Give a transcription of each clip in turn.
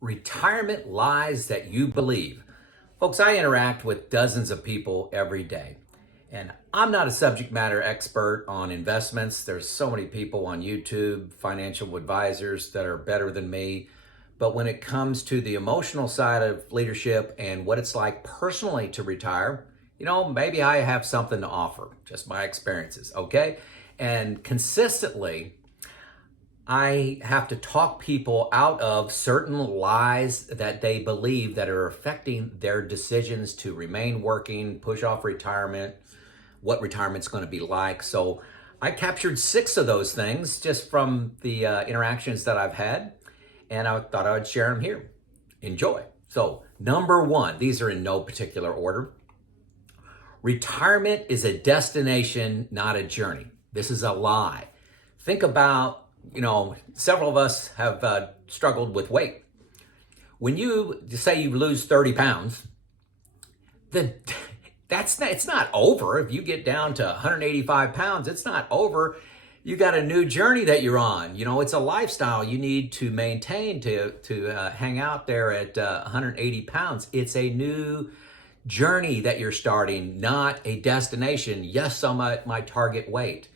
Retirement lies that you believe. Folks, I interact with dozens of people every day, and I'm not a subject matter expert on investments. There's so many people on YouTube, financial advisors that are better than me. But when it comes to the emotional side of leadership and what it's like personally to retire, maybe I have something to offer, just my experiences, okay? And consistently, I have to talk people out of certain lies that they believe that are affecting their decisions to remain working, push off retirement, what retirement's going to be like. So I captured 6 of those things just from the interactions that I've had, and I thought I would share them here. Enjoy. So number 1, these are in no particular order. Retirement is a destination, not a journey. This is a lie. Think about, several of us have struggled with weight. When you say you lose 30 pounds, it's not over. If you get down to 185 pounds, it's not over. You got a new journey that you're on. It's a lifestyle you need to maintain to hang out there at 180 pounds. It's a new journey that you're starting, not a destination. Yes, I'm at my target weight.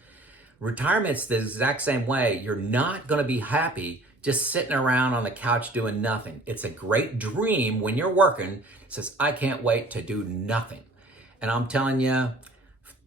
Retirement's the exact same way. You're not going to be happy just sitting around on the couch doing nothing. It's a great dream when you're working. It says, I can't wait to do nothing. And I'm telling you,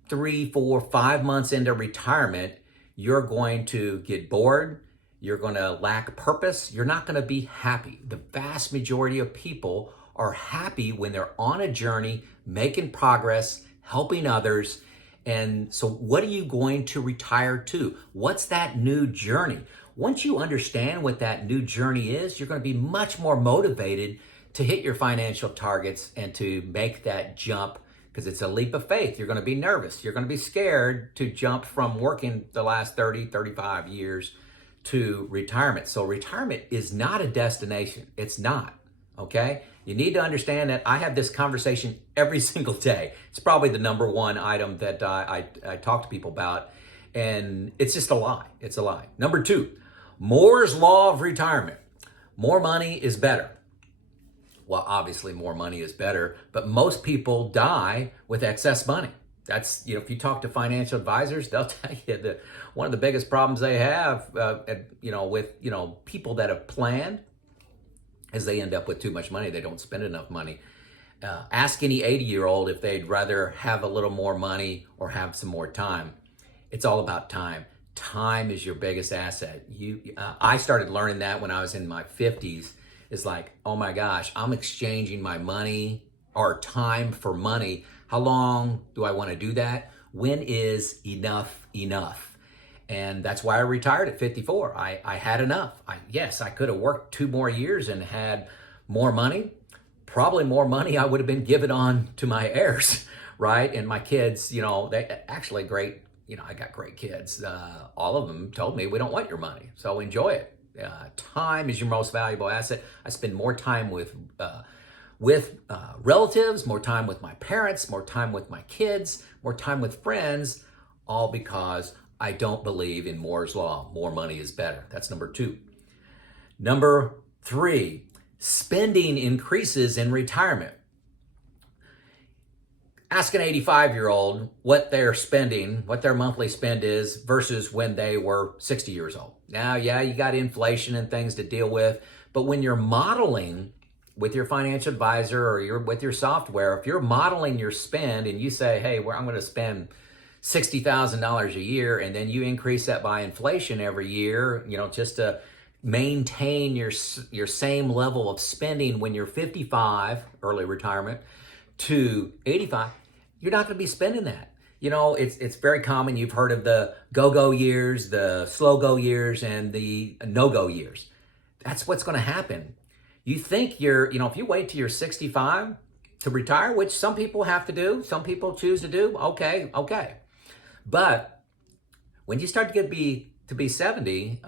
3, 4, 5 months into retirement, you're going to get bored. You're going to lack purpose. You're not going to be happy. The vast majority of people are happy when they're on a journey, making progress, helping others. And so what are you going to retire to? What's that new journey? Once you understand what that new journey is, you're going to be much more motivated to hit your financial targets and to make that jump, because it's a leap of faith. You're going to be nervous. You're going to be scared to jump from working the last 30, 35 years to retirement. So retirement is not a destination. It's not, okay? You need to understand that I have this conversation every single day. It's probably the number 1 item that I talk to people about, and it's just a lie. It's a lie. Number 2, Moore's Law of retirement. More money is better. Well, obviously more money is better, but most people die with excess money. That's, if you talk to financial advisors, they'll tell you that one of the biggest problems they have, with, people that have planned, is they end up with too much money. They don't spend enough money. Ask any 80-year-old if they'd rather have a little more money or have some more time. It's all about time. Time is your biggest asset. I started learning that when I was in my 50s. It's like, oh my gosh, I'm exchanging my money or time for money. How long do I want to do that? When is enough enough? And that's why I retired at 54. I had enough. Yes, I could have worked 2 more years and had more money. Probably more money I would have been given on to my heirs, right? And my kids, they actually great, I got great kids. All of them told me, we don't want your money, so enjoy it. Time is your most valuable asset. I spend more time with relatives, more time with my parents, more time with my kids, more time with friends, all because I don't believe in Moore's Law. More money is better. That's number 2. Number 3, spending increases in retirement. Ask an 85-year-old what they're spending, what their monthly spend is versus when they were 60 years old. Now, yeah, you got inflation and things to deal with, but when you're modeling with your financial advisor or you're with your software, if you're modeling your spend and you say, hey, I'm going to spend $60,000 a year, and then you increase that by inflation every year, just to maintain your same level of spending when you're 55, early retirement, to 85, you're not going to be spending that. It's very common. You've heard of the go-go years, the slow-go years, and the no-go years. That's what's going to happen. You think if you wait till you're 65 to retire, which some people have to do, some people choose to do, okay. But when you start to be 70,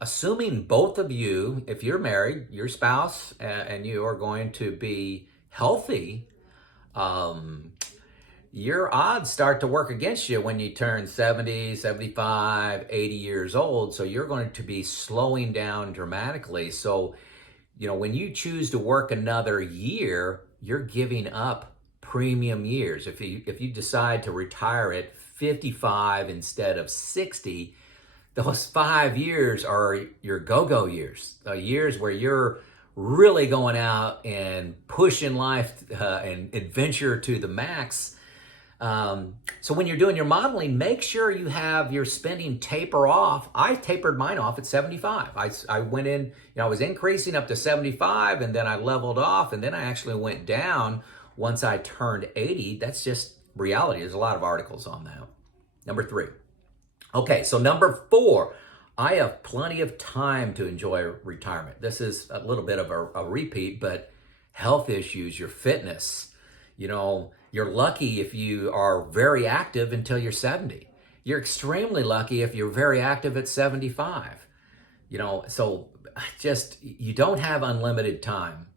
assuming both of you, if you're married, your spouse, and you are going to be healthy, your odds start to work against you when you turn 70, 75, 80 years old. So you're going to be slowing down dramatically. So When you choose to work another year, you're giving up premium years. If you decide to retire at 55 instead of 60, those 5 years are your go-go years, years where you're really going out and pushing life and adventure to the max. So when you're doing your modeling, make sure you have your spending taper off. I tapered mine off at 75. I went in, I was increasing up to 75, and then I leveled off, and then I actually went down once I turned 80. That's just reality. There's a lot of articles on that. Number 3. Okay, so number 4, I have plenty of time to enjoy retirement. This is a little bit of a repeat, but health issues, your fitness, you're lucky if you are very active until you're 70. You're extremely lucky if you're very active at 75. So just, you don't have unlimited time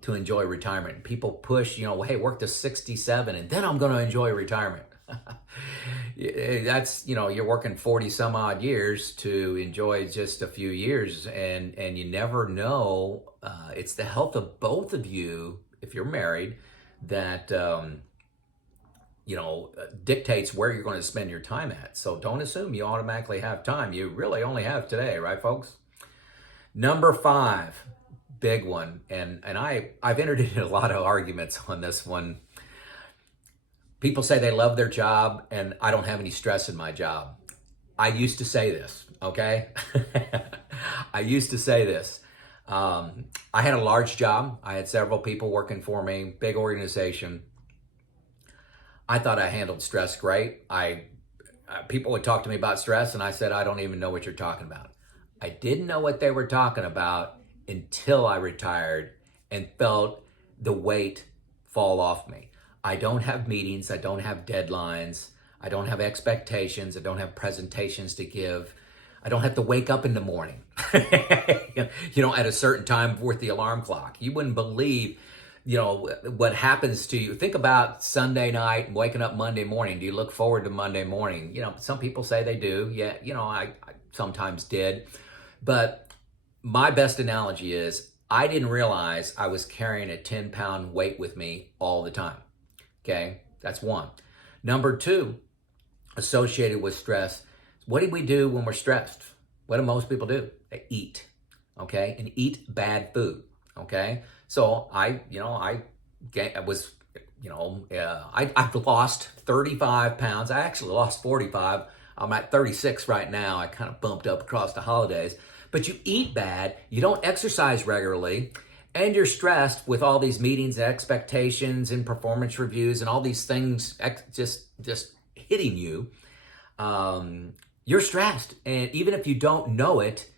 to enjoy retirement. People push, hey, work to 67 and then I'm going to enjoy retirement. That's, you're working 40 some odd years to enjoy just a few years, and you never know. It's the health of both of you, if you're married, that dictates where you're going to spend your time at. So don't assume you automatically have time. You really only have today, right, folks? Number 5, big one, and I've entered into a lot of arguments on this one. People say they love their job, and I don't have any stress in my job. I used to say this, okay? I used to say this. I had a large job. I had several people working for me, big organization. I thought I handled stress great. People would talk to me about stress, and I said, I don't even know what you're talking about. I didn't know what they were talking about until I retired and felt the weight fall off me. I don't have meetings. I don't have deadlines. I don't have expectations. I don't have presentations to give. I don't have to wake up in the morning, at a certain time with the alarm clock. You wouldn't believe, what happens to you. Think about Sunday night and waking up Monday morning. Do you look forward to Monday morning? Some people say they do. Yeah, I sometimes did. But my best analogy is I didn't realize I was carrying a 10-pound weight with me all the time. Okay, that's one. Number 2, associated with stress, what do we do when we're stressed? What do most people do? They eat, okay, and eat bad food, okay? So I've lost 35 pounds. I actually lost 45. I'm at 36 right now. I kind of bumped up across the holidays. But you eat bad, you don't exercise regularly, and you're stressed with all these meetings and expectations and performance reviews and all these things just hitting you. You're stressed, and even if you don't know it,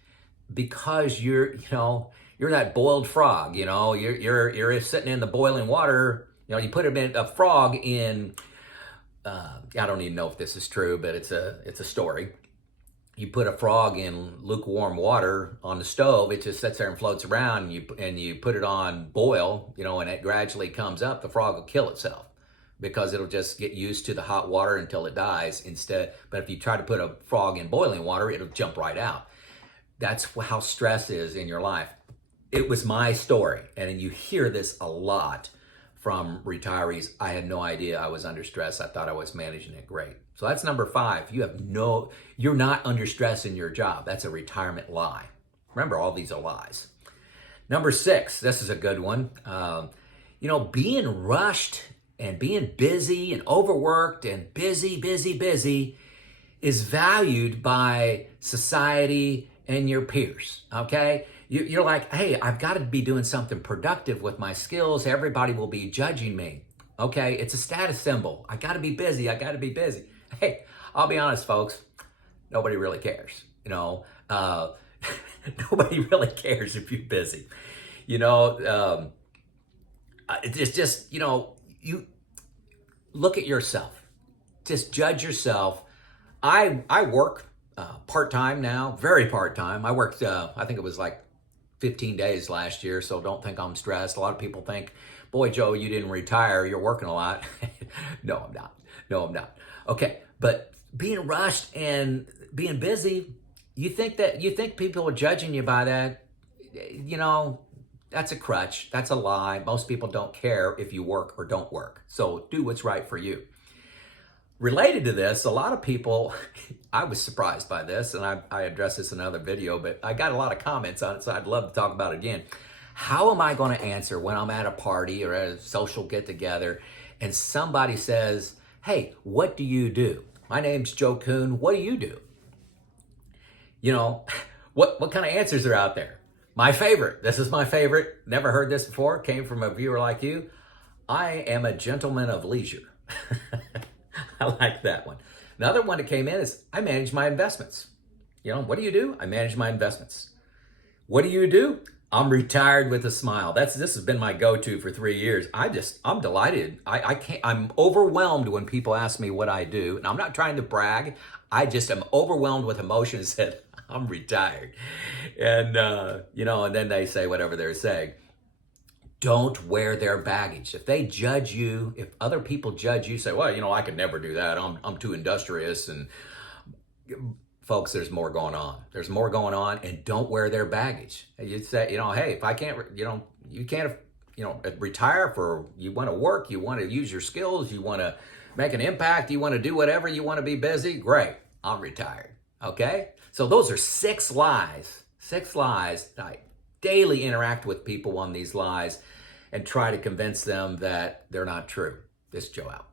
because you're that boiled frog. You're sitting in the boiling water. You put a frog in. I don't even know if this is true, but it's a story. You put a frog in lukewarm water on the stove, it just sits there and floats around, and you put it on boil, and it gradually comes up, the frog will kill itself because it'll just get used to the hot water until it dies instead. But if you try to put a frog in boiling water, it'll jump right out. That's how stress is in your life. It was my story, and you hear this a lot from retirees. I had no idea I was under stress. I thought I was managing it great. So that's number 5. You're not under stress in your job. That's a retirement lie. Remember, all these are lies. Number 6, this is a good one. Being rushed and being busy and overworked and busy is valued by society and your peers, okay? You're like, hey, I've got to be doing something productive with my skills. Everybody will be judging me. Okay, it's a status symbol. I got to be busy. Hey, I'll be honest, folks. Nobody really cares. Nobody really cares if you're busy. It's just, you look at yourself. Just judge yourself. I work part-time now, very part-time. I worked, I think it was like 15 days last year, so don't think I'm stressed. A lot of people think, boy, Joe, you didn't retire. You're working a lot. No, I'm not. Okay, but being rushed and being busy, you think people are judging you by that? you know, that's a crutch. That's a lie. Most people don't care if you work or don't work. So do what's right for you. Related to this, a lot of people, I was surprised by this, and I addressed this in another video, but I got a lot of comments on it, so I'd love to talk about it again. How am I going to answer when I'm at a party or at a social get-together and somebody says, hey, what do you do? My name's Joe Kuhn. What do you do? You know, what kind of answers are out there? My favorite. This is my favorite. Never heard this before. Came from a viewer like you. I am a gentleman of leisure. I like that one. Another one that came in is I manage my investments. You know, what do you do? I manage my investments. What do you do? I'm retired with a smile. This has been my go-to for 3 years. I'm delighted. I'm overwhelmed when people ask me what I do. And I'm not trying to brag. I just am overwhelmed with emotion and said, I'm retired. And, you know, and then they say whatever they're saying. Don't wear their baggage. If they judge you, if other people judge you, say, well, you know, I could never do that. I'm too industrious. And folks, there's more going on. There's more going on, and don't wear their baggage. You say, you know, hey, if I can't, you know, you can't, you know, retire for, you want to work, you want to use your skills, you want to make an impact, you want to do whatever, you want to be busy, great, I'm retired, okay? So those are 6 lies that I daily interact with people on these lies and try to convince them that they're not true. This is Joe out.